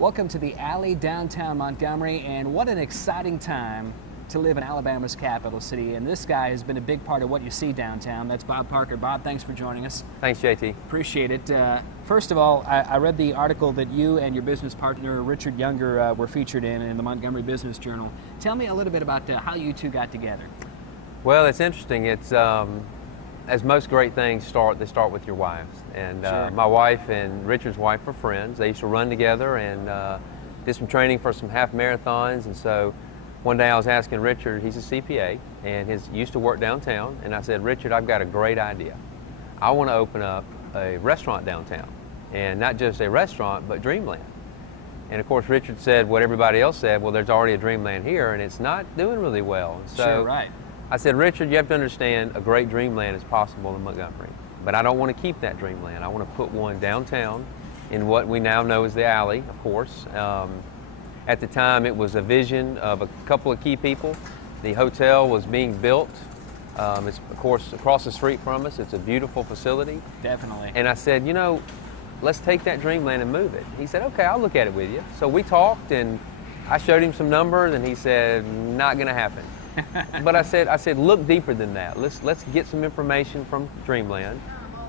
Welcome to the Alley, downtown Montgomery, and what an exciting time to live in Alabama's capital city. And this guy has been a big part of what you see downtown. That's Bob Parker. Bob, thanks for joining us. Thanks, JT. Appreciate it. First of all, I read the article that you and your business partner, Richard Younger, were featured in the Montgomery Business Journal. Tell me a little bit about how you two got together. Well, it's interesting. It's as most great things start, they start with your wives. And Sure. My wife and Richard's wife were friends. They used to run together and did some training for some half marathons. And so one day I was asking Richard, he's a CPA, and he used to work downtown. And I said, Richard, I've got a great idea. I want to open up a restaurant downtown. And not just a restaurant, but Dreamland. And of course, Richard said what everybody else said, well, there's already a Dreamland here, and it's not doing really well. So Sure, right. I said, Richard, you have to understand a great Dreamland is possible in Montgomery. But I don't want to keep that Dreamland. I want to put one downtown in what we now know as the Alley, of course. At the time, it was a vision of a couple of key people. The hotel was being built. It's, of course, across the street from us. It's a beautiful facility. Definitely. And I said, you know, let's take that Dreamland and move it. He said, okay, I'll look at it with you. So we talked, and I showed him some numbers, and he said, not going to happen. But I said, look deeper than that. Let's get some information from Dreamland.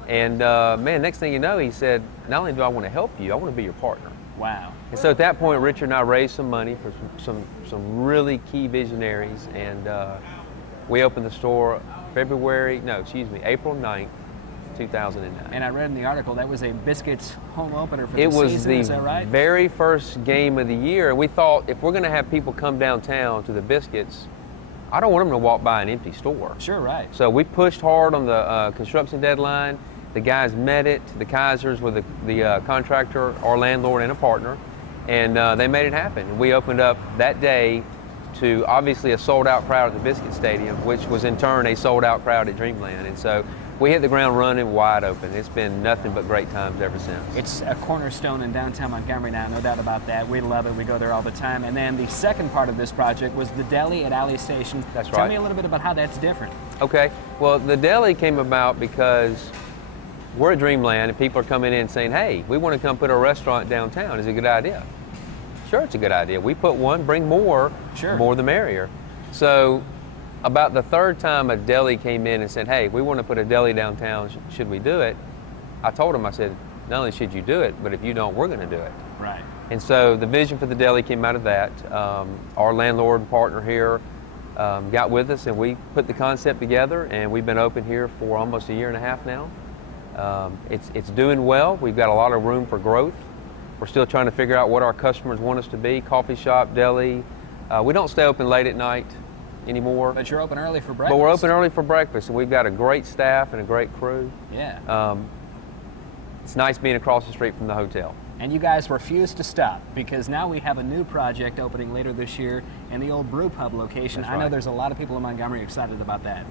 And man, next thing you know, he said, not only do I want to help you, I want to be your partner. Wow. And so at that point, Richard and I raised some money for some really key visionaries, and we opened the store April 9th, 2009. And I read in the article that was a Biscuits home opener for the It was season, is that right? the very first game of the year, and we thought if we're going to have people come downtown to the Biscuits, I don't want them to walk by an empty store. Sure, right. So we pushed hard on the construction deadline. The guys met it. The Kaisers were the contractor, our landlord, and a partner, and they made it happen. We opened up that day to obviously a sold-out crowd at the Biscuit Stadium, which was in turn a sold-out crowd at Dreamland. And so we hit the ground running wide open. It's been nothing but great times ever since. It's a cornerstone in downtown Montgomery now, no doubt about that. We love it. We go there all the time. And then the second part of this project was the Deli at Alley Station. That's right. Tell me a little bit about how that's different. Okay. Well, the deli came about because we're at Dreamland and people are coming in saying, hey, we want to come put a restaurant downtown. Is it a good idea? Sure, it's a good idea. We put one, bring more, Sure. More the merrier. So about the third time a deli came in and said, hey, we want to put a deli downtown, should we do it? I told him, I said, not only should you do it, but if you don't, we're going to do it. Right. And so the vision for the deli came out of that. Our landlord and partner here got with us, and we put the concept together, and we've been open here for almost a year and a half now. It's doing well. We've got a lot of room for growth. We're still trying to figure out what our customers want us to be, coffee shop, deli. We don't stay open late at night anymore. But you're open early for breakfast. But we're open early for breakfast, and we've got a great staff and a great crew. Yeah. It's nice being across the street from the hotel. And you guys refuse to stop, because now we have a new project opening later this year in the old brew pub location. That's I know right. there's a lot of people in Montgomery excited about that.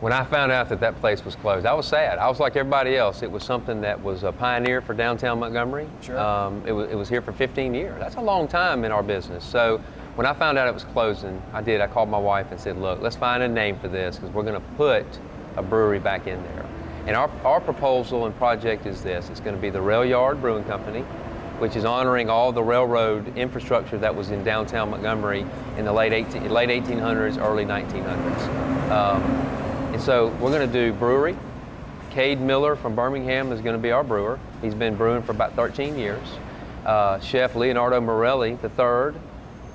When I found out that that place was closed, I was sad. I was like everybody else. It was something that was a pioneer for downtown Montgomery. Sure. It was here for 15 years. That's a long time in our business. So when I found out it was closing, I called my wife and said, look, let's find a name for this, because we're going to put a brewery back in there. And our proposal and project is this. It's going to be the Railyard Brewing Company, which is honoring all the railroad infrastructure that was in downtown Montgomery in the late 1800s, early 1900s. And so we're going to do brewery. Cade Miller from Birmingham is going to be our brewer. He's been brewing for about 13 years. Chef Leonardo Morelli III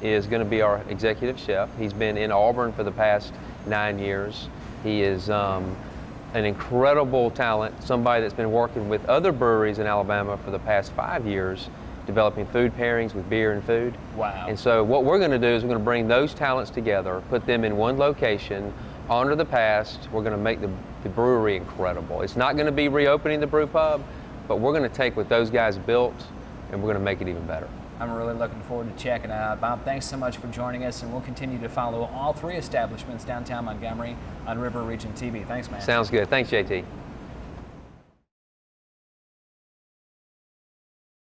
is going to be our executive chef. He's been in Auburn for the past 9 years. He is an incredible talent, somebody that's been working with other breweries in Alabama for the past 5 years, developing food pairings with beer and food. Wow. And so what we're going to do is we're going to bring those talents together, put them in one location, honor the past. We're going to make the brewery incredible. It's not going to be reopening the brew pub, but we're going to take what those guys built and we're going to make it even better. I'm really looking forward to checking it out. Bob, thanks so much for joining us, and we'll continue to follow all three establishments downtown Montgomery on River Region TV. Thanks, man. Sounds good. Thanks, JT.